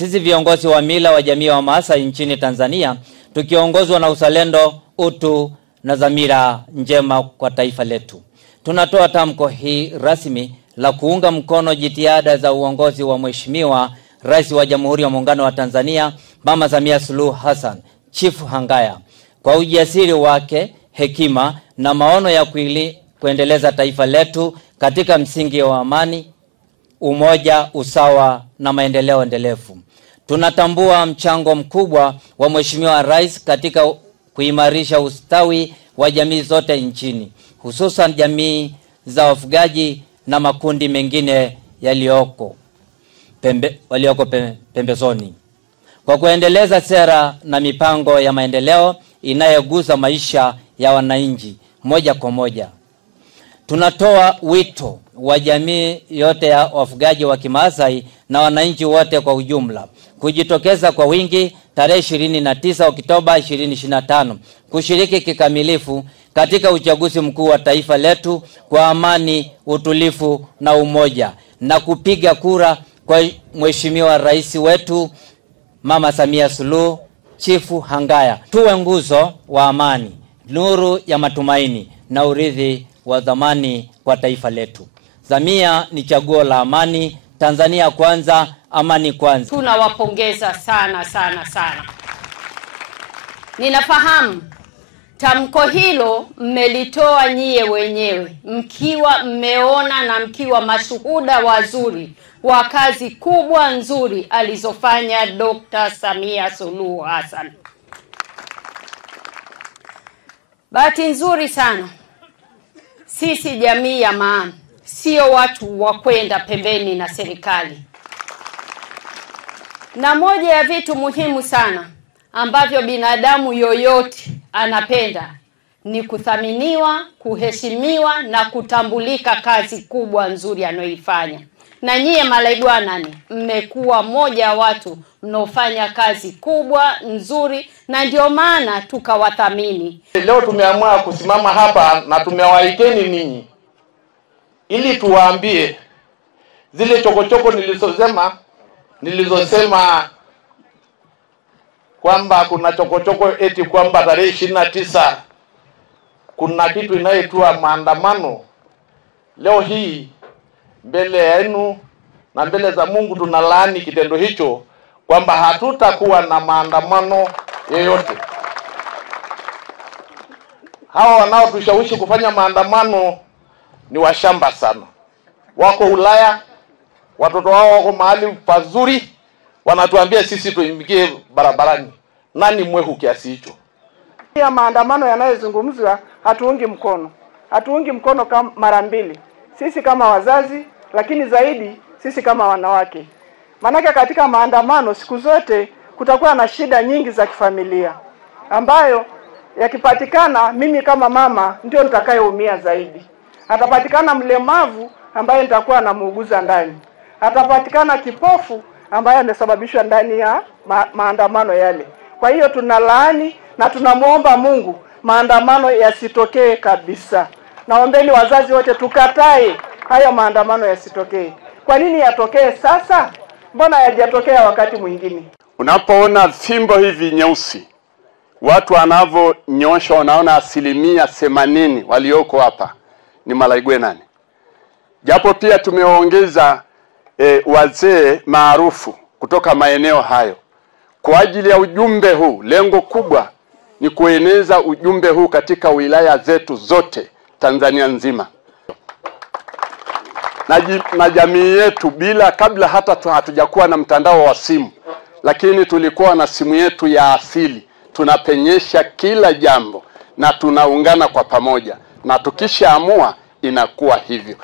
Sisi viongozi wa mila wa jamii wa Maasai nchini Tanzania tukiongozwa na uzalendo, utu na dhamira njema kwa taifa letu, tunatoa tamko hii rasmi la kuunga mkono jitihada za uongozi wa Mheshimiwa Rais wa Jamhuri ya Muungano wa Tanzania Mama Samia Suluhu Hassan Chifu Hangaya kwa ujasiri wake, hekima na maono ya kuendeleza taifa letu katika msingi wa amani, umoja, usawa na maendeleo endelevu. Tunatambua mchango mkubwa wa Mheshimiwa Rais katika kuimarisha ustawi wa jamii zote nchini, hususan jamii za wafugaji na makundi mengine walioko pembezoni, kwa kuendeleza sera na mipango ya maendeleo inayogusa maisha ya wananchi moja kwa moja. Tunatoa wito wa jamii yote ya wafugaji wa Kimaasai na wananchi wote kwa ujumla kujitokeza kwa wingi tarehe 29 Oktoba 2025 kushiriki kikamilifu katika uchaguzi mkuu wa taifa letu kwa amani, utulivu na umoja, na kupiga kura kwa Mheshimiwa Rais wetu Mama Samia Suluhu Chifu Hangaya. Tuwe nguzo wa amani, nuru ya matumaini na urithi wa dhamani kwa taifa letu. Samia ni chaguo la amani. Tanzania kwanza, amani kwanza. Tunawapongeza sana sana sana. Ninafahamu tamko hilo mmelitoa nyie wenyewe, mkiwa mmeona na mkiwa mashuhuda wazuri wa kazi kubwa nzuri alizofanya Dr. Samia Suluhu Hassan. Bahati nzuri sana, sisi jamii ya maana sio watu wa kwenda pembeni na serikali. Na moja ya vitu muhimu sana ambavyo binadamu yoyote anapenda ni kuthaminiwa, kuheshimiwa na kutambulika kazi kubwa nzuri anayoifanya. Na nyie Malaigwanani mmekuwa moja ya watu mnaofanya kazi kubwa nzuri, na ndio maana tukawathamini. Leo tumeamua kusimama hapa na tumewaiteni ninyi ili tuwaambie zile chokochoko nilizosema kwamba kuna chokochoko eti kwamba tarehe 29 kuna kitu inaitwa maandamano. Leo hii mbele yenu na mbele za Mungu tunalaani kitendo hicho, kwamba hatutakuwa na maandamano yoyote. Hawa wanaotushawishi kufanya maandamano ni washamba sana. Wako Ulaya, watoto wao wako mahali pazuri, wanatuambia sisi tuingie barabarani. Nani mwehu kiasi hicho? Ya maandamano yanayozungumzwa hatuungi mkono. Hatuungi mkono kama mara mbili. Sisi kama wazazi, lakini zaidi sisi kama wanawake. Manake katika maandamano siku zote kutakuwa na shida nyingi za kifamilia, ambayo yakipatikana mimi kama mama ndio nitakayeumia zaidi. Atapatikana mlemavu ambaye nitakuwa namuuguza ndani. Atapatikana kipofu ambaye amesababishwa ndani ya maandamano yale. Kwa hiyo tunalaani na tunamuomba Mungu maandamano yasitokee kabisa. Naombeni wazazi wote tukatae hayo maandamano yasitokee. Kwa nini yatokee sasa? Mbona hayajatokea wakati mwingine? Unapoona fimbo hivi nyeusi, watu wanavonyosha wanaona 80% walioko hapa ni Malaigwanani. Japo pia tumeongeza wazee maarufu kutoka maeneo hayo kwa ajili ya ujumbe huu. Lengo kubwa ni kueneza ujumbe huu katika wilaya zetu zote Tanzania nzima. Na jamii yetu kabla hata hatujakuwa na mtandao wa simu, lakini tulikuwa na simu yetu ya asili. Tunapenyesha kila jambo na tunaungana kwa pamoja, na tukishaamua inakuwa hivyo.